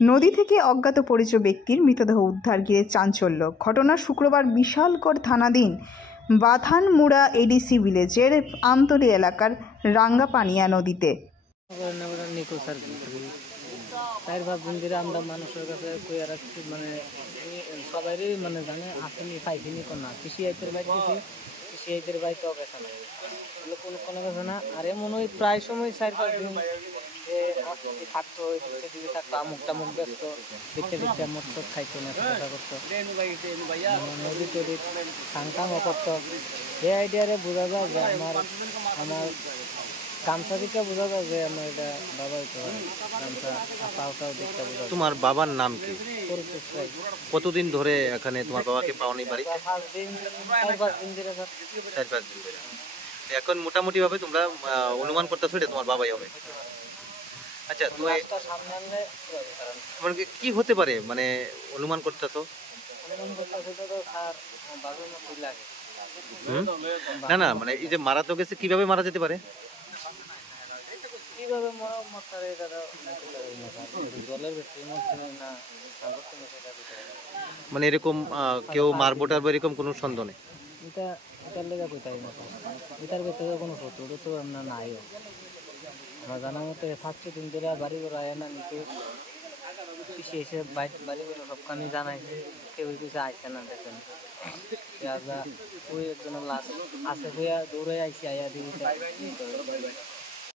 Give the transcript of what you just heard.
নদী থেকে অজ্ঞাত পরিচয় ব্যক্তির মৃতদেহ উদ্ধার ঘিরে চাঞ্চল্য। ঘটনা শুক্রবার বিশালগড় থানাধীন বাথানমুড়া এডিসি ভিলেজের আমতলী এলাকার রাঙ্গাপানিয়া নদীতে। চার পাঁচ দিন ধরে আমরা মানুষের কাছে কইয়া রাখছি, মানে সবারই মানে জানে আসেনি পাইছিনি কোনা কৃষি আইতের বাইতেছি, কৃষি আইতের বাইতেও গেছে না, কোনো গেছে না। আর এমন ওই প্রায় সময় 4-5 দিন যে থাকতো সেদিকে থাকতো, আমুক টামুক ব্যস্ত দেখতে দেখতে মৎস্য খাইতো না, কথা করতো, নদী টদী সাংটামও করতো। এই আইডিয়ারে বোঝা যায় যে আমার গামছা দিকে বোঝা যায় যে আমার এটা বাবা হইতে পারে। গামছা পাওটাও দেখতে বোঝা যায়। তোমার বাবার নাম কি? কতদিন ধরে এখানে তোমার বাবাকে পাওনি বাড়িতে? 4-5 দিন ধরে। 4-5 দিন ধরে। এখন মোটামুটি ভাবে তোমরা অনুমান করতেছো এটা তোমার বাবাই হবে। আচ্ছা, তো মানে কি হতে পারে, মানে অনুমান করতেছো? না না, মানে এই যে মারা তো গেছে, কিভাবে মারা যেতে পারে? মানে এরকম কেউ মারবো টারবো এরকম কোনো সন্দেহ নেই? এটার লেগে কোথায় না, এটার ভেতরে কোনো ফটো তো আমরা নাইও। আমার জানার মতো 7 দিন ধরে বাড়ি ঘর আয় না, নিতে পিছিয়ে এসে বাড়ি ঘর সবখানি জানাইছে, কেউ কিছু আইসে না, দেখেন ওই একজনের লাশ আছে হইয়া দৌড়ে আইসি আইয়া দিয়ে